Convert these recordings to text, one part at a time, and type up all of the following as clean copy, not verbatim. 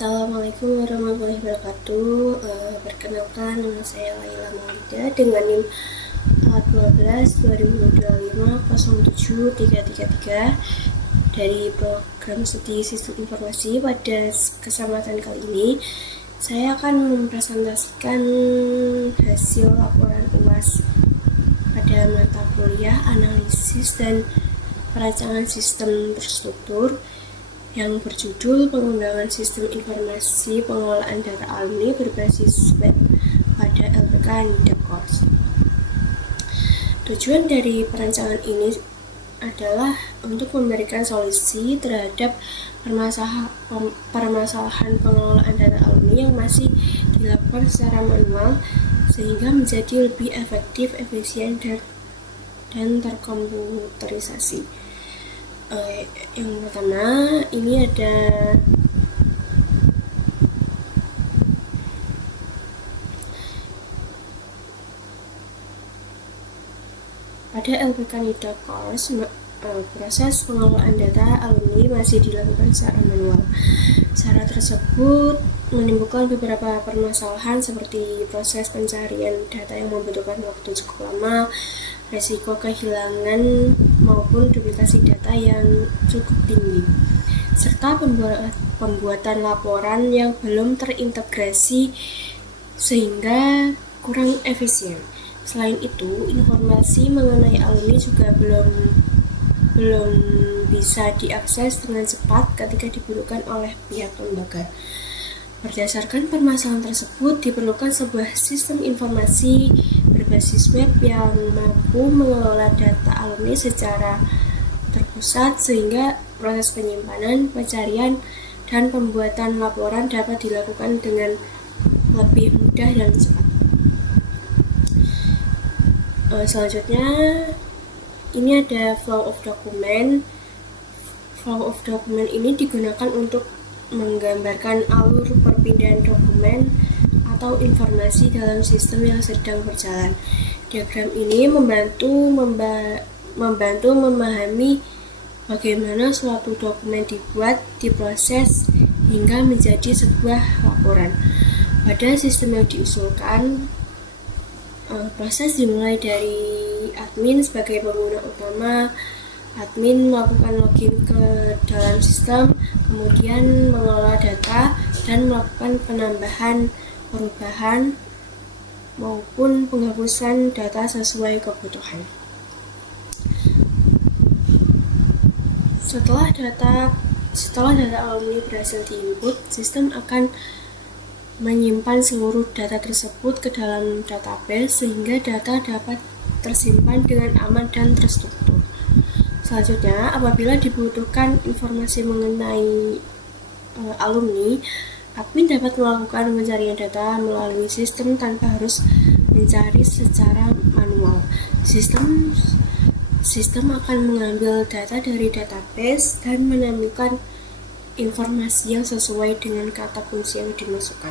Assalamualaikum warahmatullahi wabarakatuh. Perkenalkan, nama saya Laila Maulida dengan NIM 12 2025 07 333 dari program studi Sistem Informasi. Pada kesempatan kali ini, saya akan mempresentasikan hasil laporan UAS pada mata kuliah Analisis dan Perancangan Sistem Terstruktur yang berjudul Pengembangan Sistem Informasi Pengelolaan Data Alumni Berbasis Web pada LPK Nida Course. Tujuan dari perancangan ini adalah untuk memberikan solusi terhadap permasalahan pengelolaan data alumni yang masih dilakukan secara manual sehingga menjadi lebih efektif, efisien, dan terkomputerisasi. Yang pertama, ini ada pada LPK Nida Course, proses pengelolaan data alumni masih dilakukan secara manual. Cara tersebut menimbulkan beberapa permasalahan seperti proses pencarian data yang membutuhkan waktu cukup lama, resiko kehilangan maupun duplikasi data yang cukup tinggi, serta pembuatan laporan yang belum terintegrasi sehingga kurang efisien. Selain itu, informasi mengenai alumni juga belum bisa diakses dengan cepat ketika dibutuhkan oleh pihak lembaga. Berdasarkan permasalahan tersebut, diperlukan sebuah sistem informasi berbasis web yang mampu mengelola data alumni secara terpusat sehingga proses penyimpanan, pencarian, dan pembuatan laporan dapat dilakukan dengan lebih mudah dan cepat. Selanjutnya, ini ada flow of document. Flow of document ini digunakan untuk menggambarkan alur perpindahan dokumen atau informasi dalam sistem yang sedang berjalan. Diagram ini membantu memahami bagaimana suatu dokumen dibuat, diproses, hingga menjadi sebuah laporan. Pada sistem yang diusulkan, proses dimulai dari admin sebagai pengguna utama. Admin melakukan login ke dalam sistem, kemudian mengelola data dan melakukan penambahan, perubahan, maupun penghapusan data sesuai kebutuhan. Setelah data alumni berhasil diinput, sistem akan menyimpan seluruh data tersebut ke dalam database sehingga data dapat tersimpan dengan aman dan terstruktur. Selanjutnya, apabila dibutuhkan informasi mengenai alumni, admin dapat melakukan pencarian data melalui sistem tanpa harus mencari secara manual. Sistem akan mengambil data dari database dan menemukan informasi yang sesuai dengan kata kunci yang dimasukkan.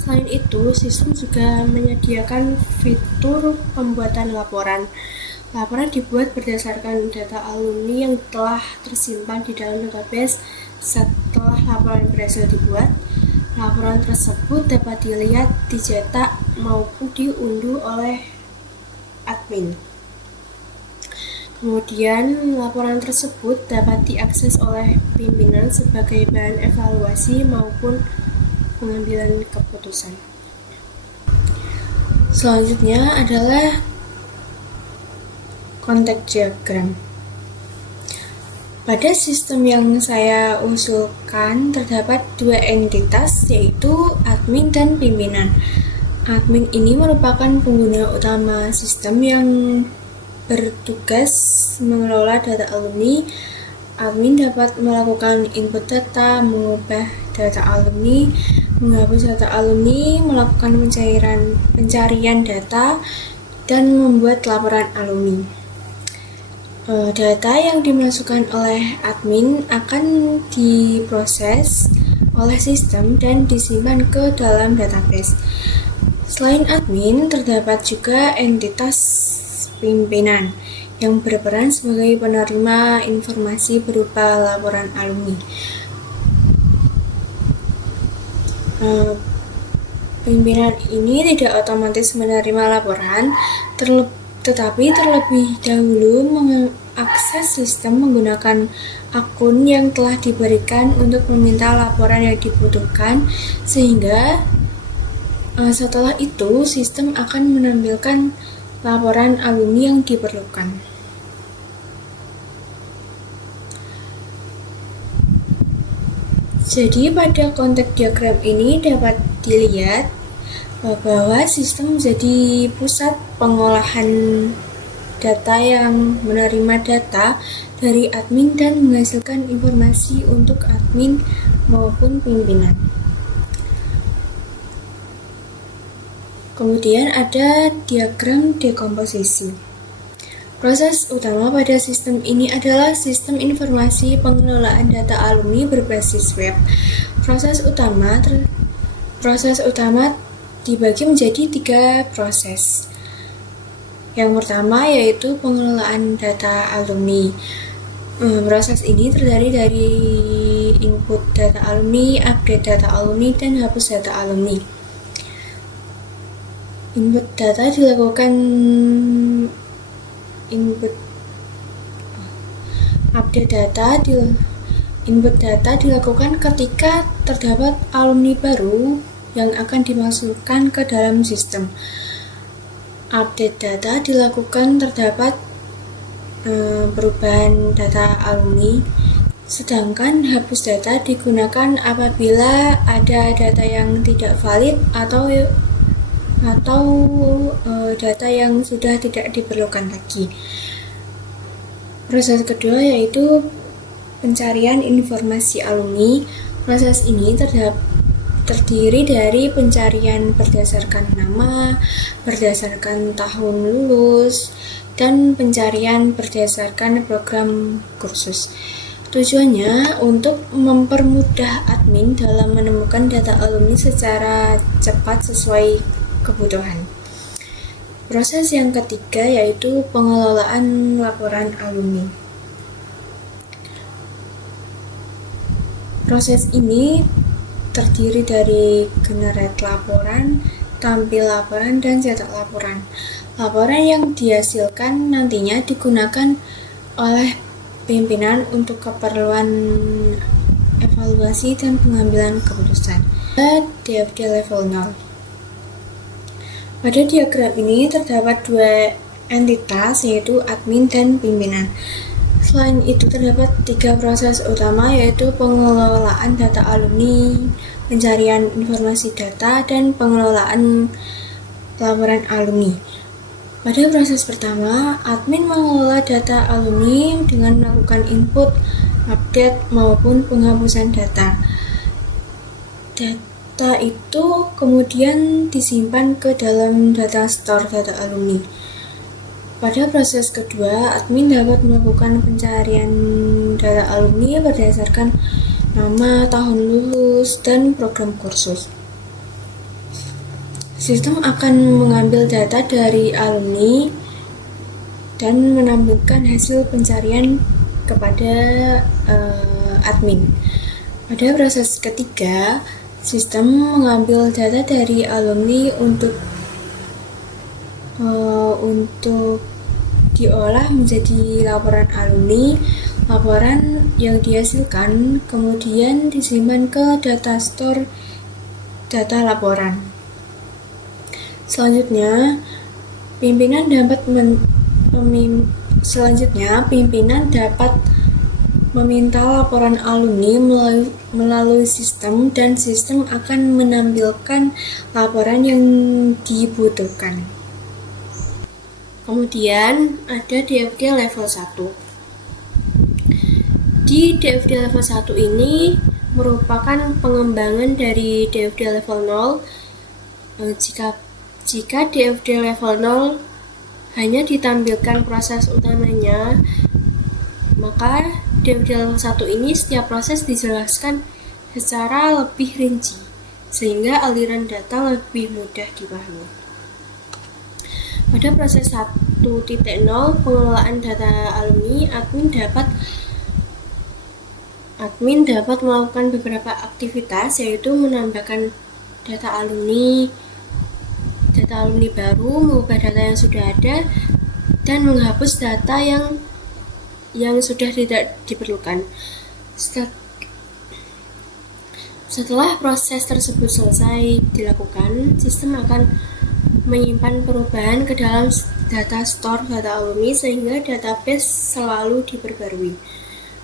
Selain itu, sistem juga menyediakan fitur pembuatan laporan. Laporan dibuat berdasarkan data alumni yang telah tersimpan di dalam database. Setelah laporan berhasil dibuat, laporan tersebut dapat dilihat, dicetak, maupun diunduh oleh admin. Kemudian, laporan tersebut dapat diakses oleh pimpinan sebagai bahan evaluasi maupun pengambilan keputusan. Selanjutnya adalah contact diagram. Pada sistem yang saya usulkan terdapat dua entitas, yaitu admin dan pimpinan. Admin ini merupakan pengguna utama sistem yang bertugas mengelola data alumni. Admin dapat melakukan input data, mengubah data alumni, menghapus data alumni, melakukan pencarian data, dan membuat laporan alumni. Data yang dimasukkan oleh admin akan diproses oleh sistem dan disimpan ke dalam database. Selain admin, terdapat juga entitas pimpinan yang berperan sebagai penerima informasi berupa laporan alumni. Pimpinan ini tidak otomatis menerima laporan, tetapi terlebih dahulu mengakses sistem menggunakan akun yang telah diberikan untuk meminta laporan yang dibutuhkan, sehingga setelah itu sistem akan menampilkan laporan alumni yang diperlukan. Jadi pada konteks diagram ini dapat dilihat bahwa sistem menjadi pusat pengolahan data yang menerima data dari admin dan menghasilkan informasi untuk admin maupun pimpinan. Kemudian ada diagram dekomposisi. Proses utama pada sistem ini adalah sistem informasi pengelolaan data alumni berbasis web. Proses utama dibagi menjadi 3 proses. Yang pertama yaitu pengelolaan data alumni. Proses ini terdiri dari input data alumni, update data alumni, dan hapus data alumni. Input data dilakukan ketika terdapat alumni baru yang akan dimasukkan ke dalam sistem. Update data dilakukan terdapat perubahan data alumni, sedangkan hapus data digunakan apabila ada data yang tidak valid atau data yang sudah tidak diperlukan lagi. Proses kedua yaitu pencarian informasi alumni. Proses ini terdiri dari pencarian berdasarkan nama, berdasarkan tahun lulus, dan pencarian berdasarkan program kursus. Tujuannya untuk mempermudah admin dalam menemukan data alumni secara cepat sesuai kebutuhan. Proses yang ketiga yaitu pengelolaan laporan alumni. Proses ini terdiri dari generate laporan, tampil laporan, dan cetak laporan. Laporan yang dihasilkan nantinya digunakan oleh pimpinan untuk keperluan evaluasi dan pengambilan keputusan. DFD level 0. Pada diagram ini terdapat 2 entitas yaitu admin dan pimpinan. Selain itu terdapat 3 proses utama yaitu pengelolaan data alumni, pencarian informasi data, dan pengelolaan laporan alumni. Pada proses pertama, admin mengelola data alumni dengan melakukan input, update, maupun penghapusan data. Data itu kemudian disimpan ke dalam data store data alumni. Pada proses kedua, admin dapat melakukan pencarian data alumni berdasarkan nama, tahun lulus, dan program kursus. Sistem akan mengambil data dari alumni dan menampilkan hasil pencarian kepada admin. Pada proses ketiga, sistem mengambil data dari alumni untuk diolah menjadi laporan alumni. Laporan yang dihasilkan kemudian disimpan ke data store data laporan. Selanjutnya, pimpinan dapat meminta laporan alumni melalui sistem, dan sistem akan menampilkan laporan yang dibutuhkan. Kemudian ada DFD level 1. Di DFD level 1 ini merupakan pengembangan dari DFD level 0. Jika DFD level 0 hanya ditampilkan proses utamanya, maka DFD level 1 ini setiap proses dijelaskan secara lebih rinci, sehingga aliran data lebih mudah dipahami. Pada proses 1.0 pengelolaan data alumni, admin dapat melakukan beberapa aktivitas, yaitu menambahkan data alumni baru, mengubah data yang sudah ada, dan menghapus data yang sudah tidak diperlukan. Setelah proses tersebut selesai dilakukan, sistem akan menyimpan perubahan ke dalam data store data alumni sehingga database selalu diperbarui.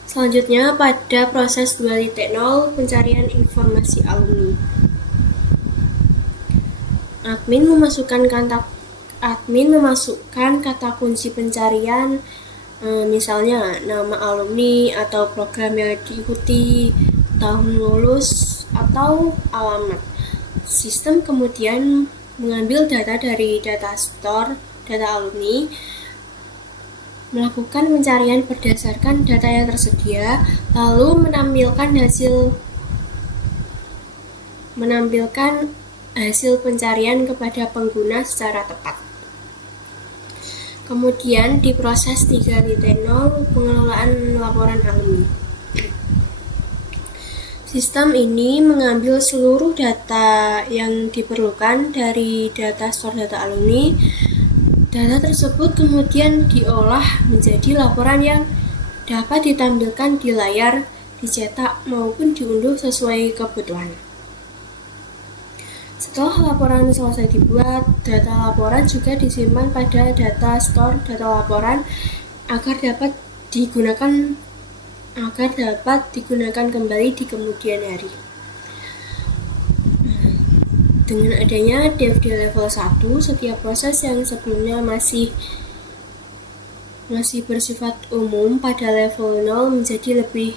Selanjutnya pada proses 2.0 pencarian informasi alumni. Admin memasukkan kata kunci pencarian, misalnya nama alumni atau program yang diikuti, tahun lulus, atau alamat. Sistem kemudian mengambil data dari data store data alumni, melakukan pencarian berdasarkan data yang tersedia, lalu menampilkan hasil pencarian kepada pengguna secara tepat. Kemudian di proses 3.0 pengelolaan laporan alumni. Sistem ini mengambil seluruh data yang diperlukan dari data store data alumni. Data tersebut kemudian diolah menjadi laporan yang dapat ditampilkan di layar, dicetak, maupun diunduh sesuai kebutuhan. Setelah laporan selesai dibuat, data laporan juga disimpan pada data store data laporan agar dapat digunakan kembali di kemudian hari. Dengan adanya DFD level 1, setiap proses yang sebelumnya masih bersifat umum pada level 0 menjadi lebih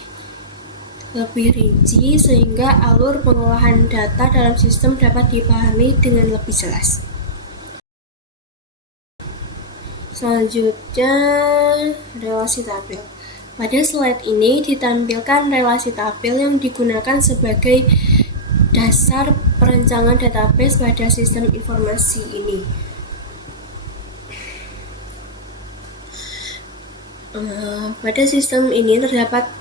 rinci sehingga alur pengolahan data dalam sistem dapat dipahami dengan lebih jelas. Selanjutnya, relasi tabel. Pada slide ini ditampilkan relasi tabel yang digunakan sebagai dasar perancangan database pada sistem informasi ini. Pada sistem ini terdapat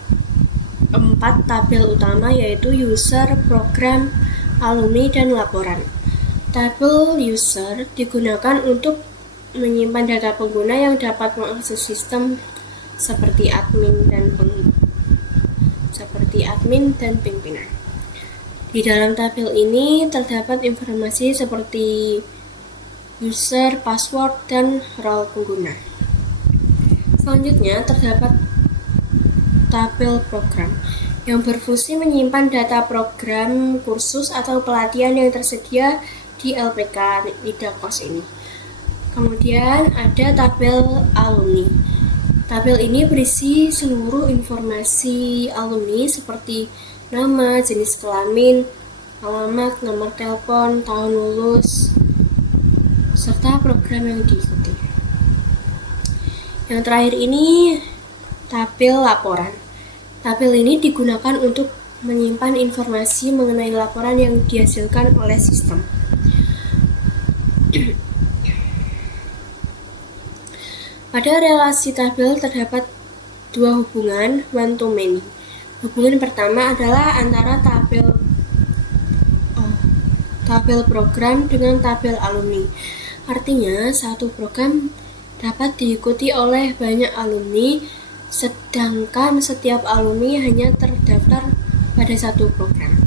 4 tabel utama, yaitu user, program, alumni, dan laporan. Tabel user digunakan untuk menyimpan data pengguna yang dapat mengakses sistem seperti admin dan pimpinan. Di dalam tabel ini terdapat informasi seperti user, password, dan role pengguna. Selanjutnya terdapat tabel program yang berfungsi menyimpan data program, kursus, atau pelatihan yang tersedia di LPK Nidakos ini. Kemudian ada tabel alumni. Tabel ini berisi seluruh informasi alumni seperti nama, jenis kelamin, alamat, nomor telepon, tahun lulus, serta program yang diikuti. Yang terakhir ini tabel laporan. Tabel ini digunakan untuk menyimpan informasi mengenai laporan yang dihasilkan oleh sistem. Pada relasi tabel terdapat 2 hubungan one to many. Hubungan pertama adalah antara tabel program dengan tabel alumni. Artinya, satu program dapat diikuti oleh banyak alumni, sedangkan setiap alumni hanya terdaftar pada satu program.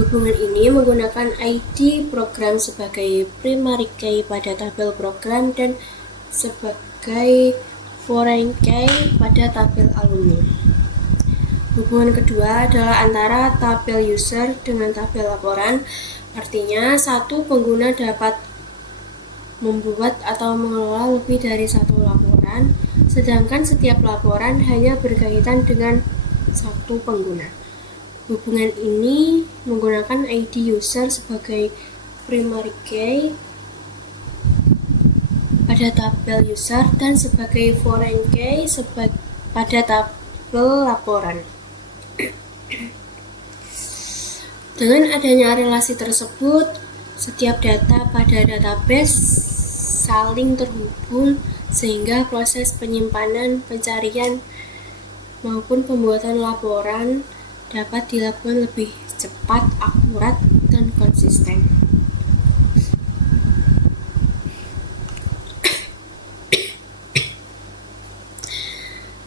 Hubungan ini menggunakan ID program sebagai primary key pada tabel program dan sebagai foreign key pada tabel alumni. Hubungan kedua adalah antara tabel user dengan tabel laporan. Artinya, satu pengguna dapat membuat atau mengelola lebih dari satu laporan, sedangkan setiap laporan hanya berkaitan dengan satu pengguna. Hubungan ini menggunakan ID user sebagai primary key pada tabel user dan sebagai foreign key pada tabel laporan. Dengan adanya relasi tersebut, setiap data pada database saling terhubung sehingga proses penyimpanan, pencarian, maupun pembuatan laporan dapat dilakukan lebih cepat, akurat, dan konsisten.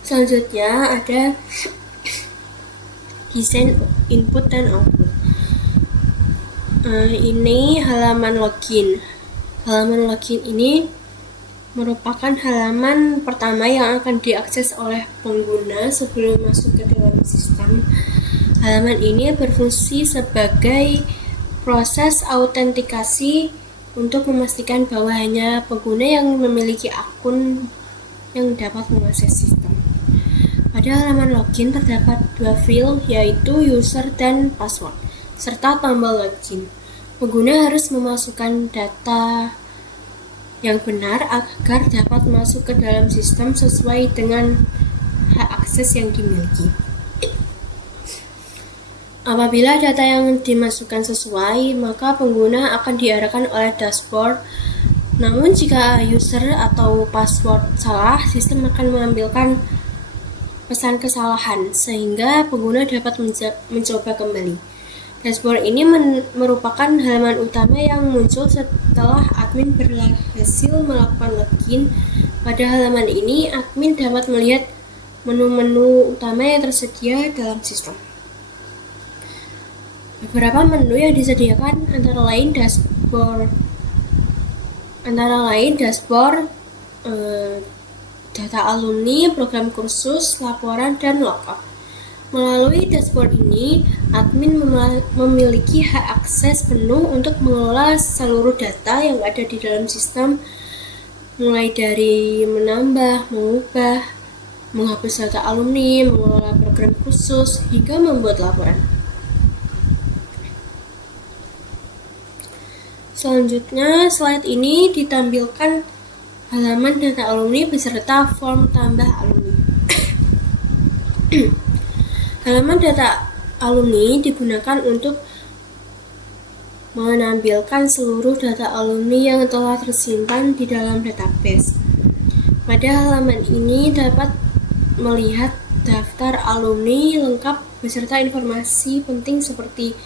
Selanjutnya ada desain input dan output. Ini halaman login. Halaman login ini merupakan halaman pertama yang akan diakses oleh pengguna sebelum masuk ke dalam sistem. Halaman ini berfungsi sebagai proses autentikasi untuk memastikan bahwa hanya pengguna yang memiliki akun yang dapat mengakses sistem. Pada halaman login terdapat dua field, yaitu user dan password, serta tombol login. Pengguna harus memasukkan data yang benar agar dapat masuk ke dalam sistem sesuai dengan hak akses yang dimiliki. Apabila data yang dimasukkan sesuai, maka pengguna akan diarahkan oleh dashboard. Namun jika user atau password salah, sistem akan mengambilkan pesan kesalahan sehingga pengguna dapat mencoba kembali. Dashboard ini merupakan halaman utama yang muncul setelah admin berhasil melakukan login. Pada halaman ini, admin dapat melihat menu-menu utama yang tersedia dalam sistem. Beberapa menu yang disediakan antara lain dashboard, data alumni, program kursus, laporan, dan logout. Melalui dashboard ini, admin memiliki hak akses penuh untuk mengelola seluruh data yang ada di dalam sistem, mulai dari menambah, mengubah, menghapus data alumni, mengelola program kursus, hingga membuat laporan. Selanjutnya, slide ini ditampilkan halaman data alumni beserta form tambah alumni. Halaman data alumni digunakan untuk menampilkan seluruh data alumni yang telah tersimpan di dalam database. Pada halaman ini dapat melihat daftar alumni lengkap beserta informasi penting seperti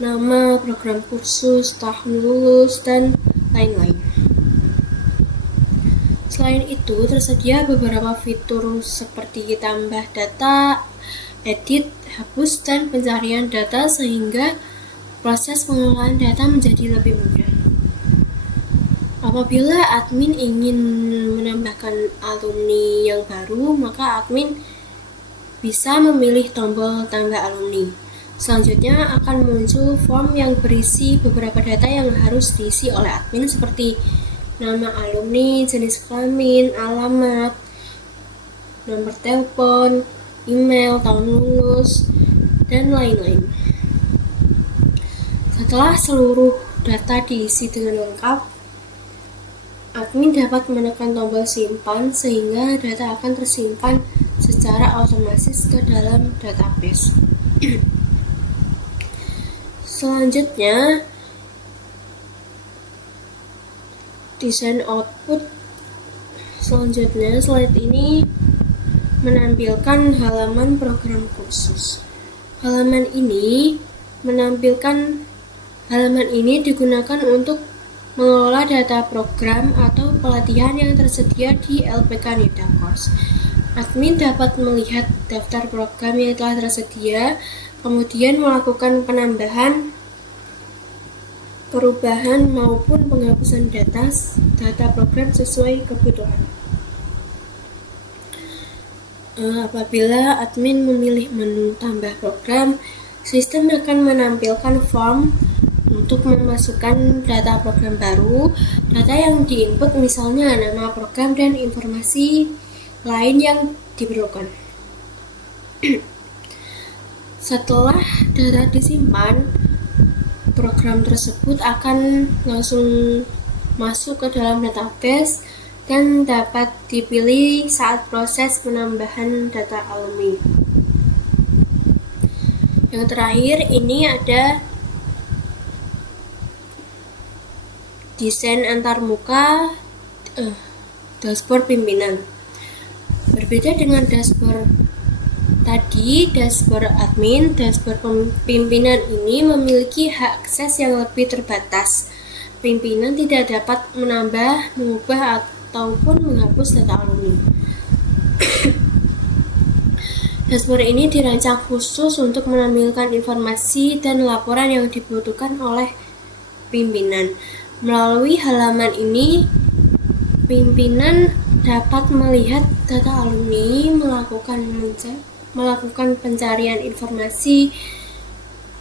nama, program kursus, tahun lulus, dan lain-lain. Selain itu, tersedia beberapa fitur seperti tambah data, edit, hapus, dan pencarian data sehingga proses pengelolaan data menjadi lebih mudah. Apabila admin ingin menambahkan alumni yang baru, maka admin bisa memilih tombol tambah alumni. Selanjutnya akan muncul form yang berisi beberapa data yang harus diisi oleh admin seperti nama alumni, jenis kelamin, alamat, nomor telepon, email, tahun lulus, dan lain-lain. Setelah seluruh data diisi dengan lengkap, admin dapat menekan tombol simpan sehingga data akan tersimpan secara otomatis ke dalam database. Selanjutnya, desain output. Selanjutnya, slide ini menampilkan halaman program kursus. Halaman ini digunakan untuk mengelola data program atau pelatihan yang tersedia di LPK NIDA Course. Admin dapat melihat daftar program yang telah tersedia, kemudian melakukan penambahan, perubahan, maupun penghapusan data program sesuai kebutuhan. Apabila admin memilih menu tambah program, sistem akan menampilkan form untuk memasukkan data program baru. Data yang diinput misalnya nama program dan informasi lain yang diperlukan. Setelah data disimpan, program tersebut akan langsung masuk ke dalam database dan dapat dipilih saat proses penambahan data alumni. Yang terakhir ini ada desain antarmuka, dashboard pimpinan. Berbeda dengan dashboard Tadi dashboard admin, dashboard pimpinan ini memiliki hak akses yang lebih terbatas. Pimpinan tidak dapat menambah, mengubah, ataupun menghapus data alumni. Dashboard ini dirancang khusus untuk menampilkan informasi dan laporan yang dibutuhkan oleh pimpinan. Melalui halaman ini, pimpinan dapat melihat data alumni, melakukan pencarian informasi,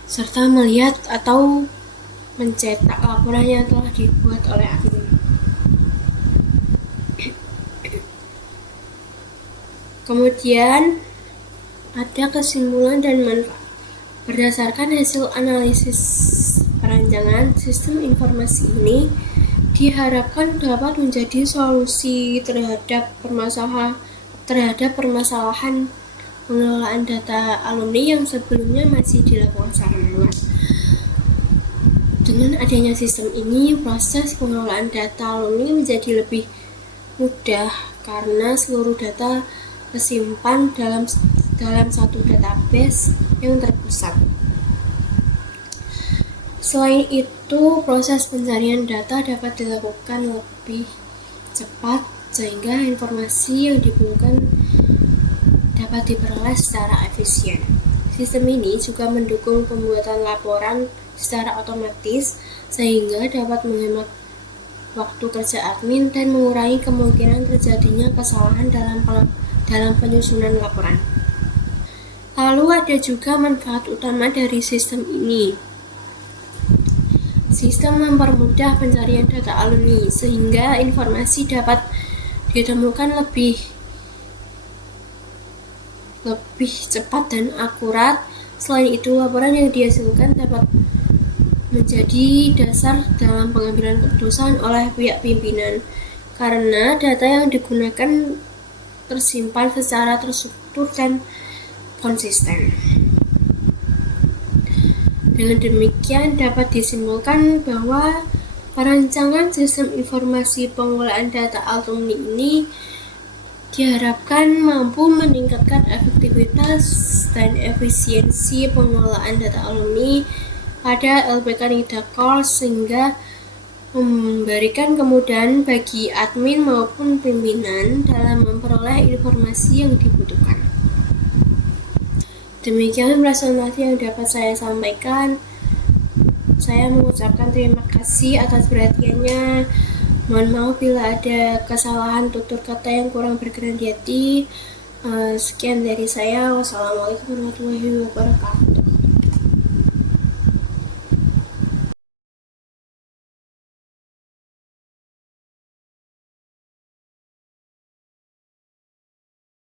serta melihat atau mencetak laporan yang telah dibuat oleh admin. Kemudian ada kesimpulan dan manfaat. Berdasarkan hasil analisis perancangan, sistem informasi ini diharapkan dapat menjadi solusi terhadap permasalahan pengelolaan data alumni yang sebelumnya masih dilakukan secara manual. Dengan adanya sistem ini, proses pengelolaan data alumni menjadi lebih mudah karena seluruh data tersimpan dalam satu database yang terpusat. Selain itu, proses pencarian data dapat dilakukan lebih cepat sehingga informasi yang dibutuhkan dapat diperoleh secara efisien. Sistem ini juga mendukung pembuatan laporan secara otomatis sehingga dapat menghemat waktu kerja admin dan mengurangi kemungkinan terjadinya kesalahan dalam penyusunan laporan. Lalu ada juga manfaat utama dari sistem ini. Sistem mempermudah pencarian data alumni sehingga informasi dapat ditemukan lebih cepat dan akurat. Selain itu, laporan yang dihasilkan dapat menjadi dasar dalam pengambilan keputusan oleh pihak pimpinan karena data yang digunakan tersimpan secara terstruktur dan konsisten. Dengan demikian dapat disimpulkan bahwa perancangan sistem informasi pengelolaan data alumni ini diharapkan mampu meningkatkan efektivitas dan efisiensi pengelolaan data alumni pada LPK Nidakol sehingga memberikan kemudahan bagi admin maupun pimpinan dalam memperoleh informasi yang dibutuhkan. Demikian presentasi yang dapat saya sampaikan. Saya mengucapkan terima kasih atas perhatiannya. Mohon maaf bila ada kesalahan tutur kata yang kurang berkenan di hati. Sekian dari saya. Wassalamualaikum warahmatullahi wabarakatuh.